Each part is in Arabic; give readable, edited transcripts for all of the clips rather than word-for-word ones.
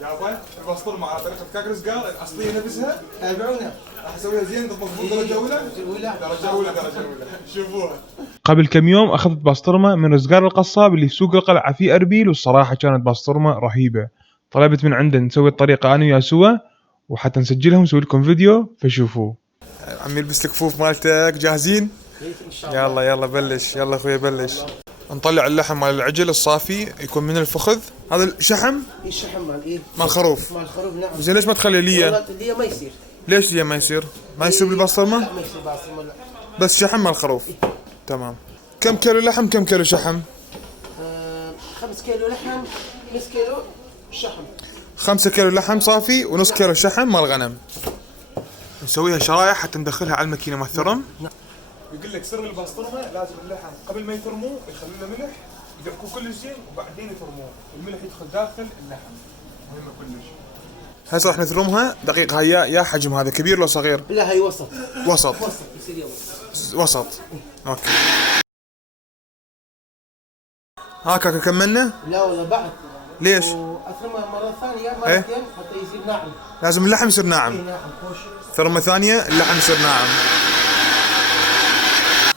يابا البسطرمه على طريقه كاك رزقال الاصليه نفسها. تابعونا راح اسويها زين مضبوط درجه اولى. درجه اولى. شوفوها. قبل كم يوم اخذت بسطرمه من رزقار القصاب اللي في سوق القلعه في اربيل، والصراحه كانت بسطرمه رهيبه. طلبت من عنده نسوي الطريقه انا وياه سوا، وحتى نسجلها ونسوي لكم فيديو فشوفوه. عم يلبس الكفوف مالتك جاهزين؟ يلا بلش. يلا اخوي بلش. نطلع اللحم مال العجل الصافي يكون من الفخذ. هذا الشحم؟ الشحم مال ايه؟ مال الخروف. مال الخروف نعم. زين ليش ما تخلي ليه؟ والله ليه ما يصير. ليش ليه ما يصير؟ ما يصير بالبسطرمه؟ لا ما يصير بالبسطرمه لا. بس شحم مال الخروف. تمام. كم كيلو لحم كم كيلو شحم؟ 5 كيلو لحم، نص كيلو شحم. 5 كيلو لحم صافي ونص كيلو شحم مال غنم. نسويها شرايح حتى ندخلها على الماكينه مال الثرم. يقول لك سر البسطرمه لازم اللحم قبل ما يثرموه يخلوا له ملح، يدقوا كل شيء وبعدين يثرموه، الملح يدخل داخل اللحم. مهمه كلش. هسه راح نثرمها دقيقه. هاي يا حجم هذا كبير لو صغير؟ لا هي وسط. وسط يصير وسط. اوكي. هاكا كملنا؟ لا والله بعد. ليش؟ واثرمها مره ثانيه مرتين حتى يصير ناعم. لازم اللحم يصير ناعم. اي ناعم خوش. ثرمه ثانيه اللحم يصير ناعم.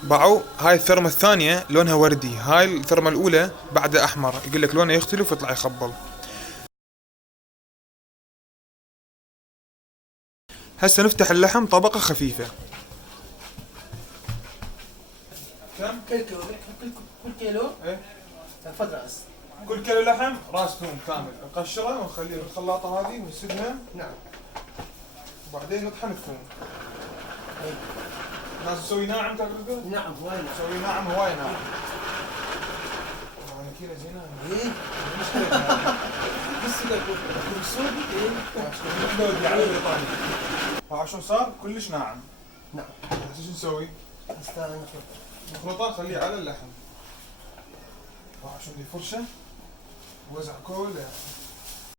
باعوا هاي الثرمه الثانيه لونها وردي، هاي الثرمه الاولى بعدها احمر، يقول لك لونه يختلف ويطلع يخبل. هسه نفتح اللحم طبقه خفيفه. كم؟ كل كيلو ايه فد راس. كل كيلو لحم راس ثوم كامل نقشره ونخليه بالخلاطه هذه ونسدها. نعم. وبعدين نطحن الثوم. لازم نسوي ناعم تقريبا؟ نعم هواي نعم. نسوي ناعم هواي ناعم. ماكينه زينه. ايه بس كذا بالسوق ايه. عشان صار كلش ناعم. نعم. هسه شو نسوي؟ استنى نخلطه نخليه على اللحم. عشان دي فرشه وزع كله.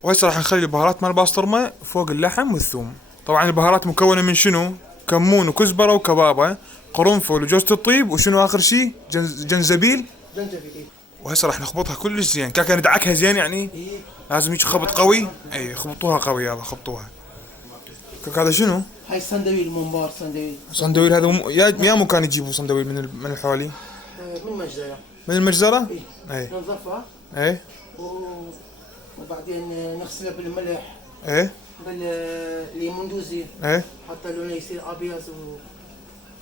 وهسه راح نخلي البهارات مال البسطرمه فوق اللحم والثوم. طبعا البهارات مكونه من شنو؟ كمون وكزبره وكبابه، قرنفل وجوز الطيب، وشنو اخر شيء؟ جنزبيل. ايه. وهسه راح نخبطها كلش زين. كاكا ندعكها زين يعني؟ ايه. لازم يجي خبط قوي. اي خبطوها قوي. يلا خبطوها. كاكا هذا شنو؟ هاي صندويل منبار صندويل. صندويل هذا يا مكان يجيبوا صندويل من الحوالي؟ من مجزرة. من المجزره؟ اي. ننظفها. اي. وبعدين نغسلها بالملح. ايه. بالليموندوزي. ايه. حتى لونه يصير ابيض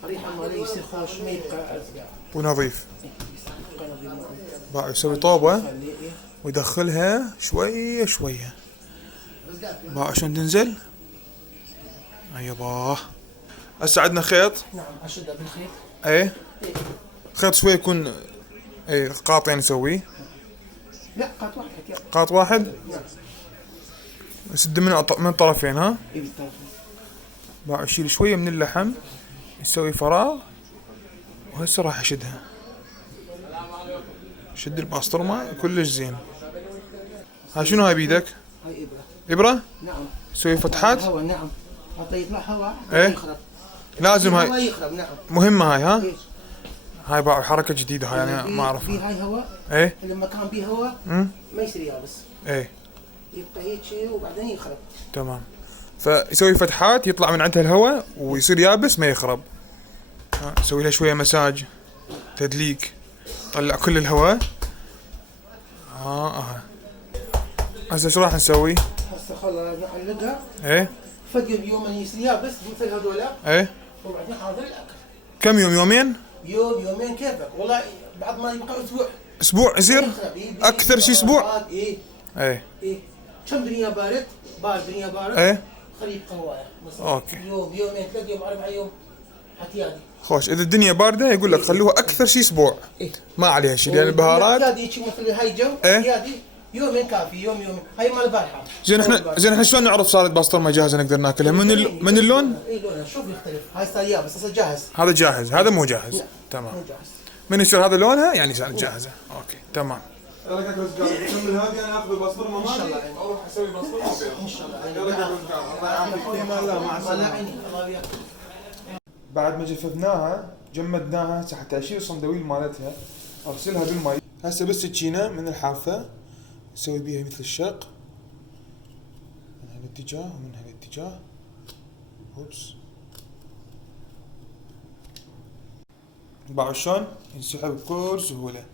وريحه ماله يصير خوش ما يبقى ونظيف. بقى يسوي طوبه ويدخلها شويه شويه بقى عشان تنزل. ايوه. هسه عندنا خيط. نعم اشدها بالخيط. ايه. خيط شوي يكون ايه قاطين نسويه. لا قاط واحد. قاط واحد. نعم. نسد من الطرفين. ها. اي بالطرفين. بقى اشيل شويه من اللحم يسوي فراغ. وهسه راح اشدها. شد البسطرمه كلش زين. ها شنو هاي بيدك؟ هاي ابره؟ نعم. تسوي فتحات؟ هواء نعم. حتى يطلع هواء ايه؟ يخرب. لازم هواء هاي يخرب نعم. مهمه هاي. ها. إيه؟ هاي بقى حركه جديده هاي انا ما اعرفها. في هاي هواء. ايه. لما كان بيه هواء ما يصير يابس. ايه. يبقى هيك وبعدين يخرب. تمام. فيسوي فتحات يطلع من عندها الهواء ويصير يابس ما يخرب. نسوي لها شويه مساج تدليك طلع كل الهواء. هسه شو راح نسوي؟ هسه خلاص نعلقها. ايه. فد يومين يصير يابس مثل هذولا. ايه. وبعدين حاضر الاكل. كم يوم؟ يومين؟ يومين كيفك والله. بعد ما يبقى اسبوع. اسبوع يصير؟ اكثر شيء اسبوع؟ ايه. ايه. كم دنيا بارد دنيا بارد. ايه. خليه قوايا اوكي. يومين 3 يوم 4 يوم حتيادي. خوش اذا الدنيا بارده يقول لك خلوها اكثر شيء اسبوع. ما عليها شيء لان البهارات. حتيادي شيء مثل هاي جو. حتيادي يومين كافي. يومين هاي مال البارحه. زين احنا شلون نعرف صارت بسطرمه جاهزه نقدر ناكلها؟ من اللون؟ اي لونها شوف يختلف. هاي صار يابس هسه جاهز. هذا جاهز هذا مو جاهز. لا. تمام. مو جاهز. من يصير هذا لونها يعني صارت جاهزه. اوكي تمام. يلا كاك رزقان كمل هذه انا اخذ البسطرمه مالي. ان شاء الله اروح اسوي بسطرمه ان شاء الله. يلا كاك رزقان الله يعافيك. لا مع السلامه. الله وياك. بعد ما جففناها جمدناها هسه حتى اشيل الصندويل مالتها اغسلها بالماء. هسه بس سكينه من الحافه نسوي بيها مثل الشق هالاتجاه ومن هالاتجاه. اوبس. باعوا شلون ينسحب بكل سهولة.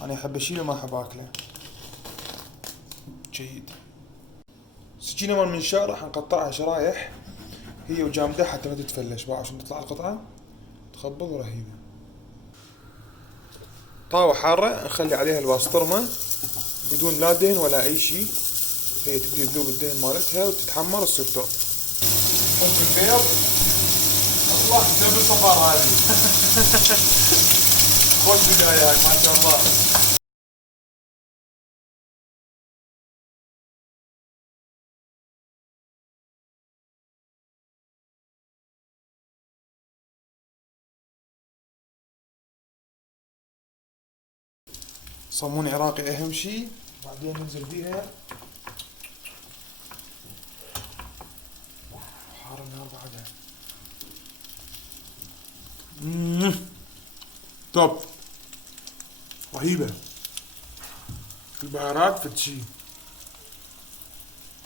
انا احب اشيله ما احب اكله. جيد. سكينة مال منشار راح نقطعها شرايح هي وجامدة حتى ما تتفلش بقى عشان تطلع القطعة تخبل رهيبة. طاوة حارة نخلي عليها الباسطرمة بدون لا دهن ولا اي شي، هي تبدي تذوب الدهن مالتها وتتحمر تصير توب. حط البيض. الله دبل صفار هذه. خوش بدايات ما شاء الله. صمون عراقي اهم شي، بعدين ننزل فيها حار النار بعدها. توب رهيبة. البهارات فتشي.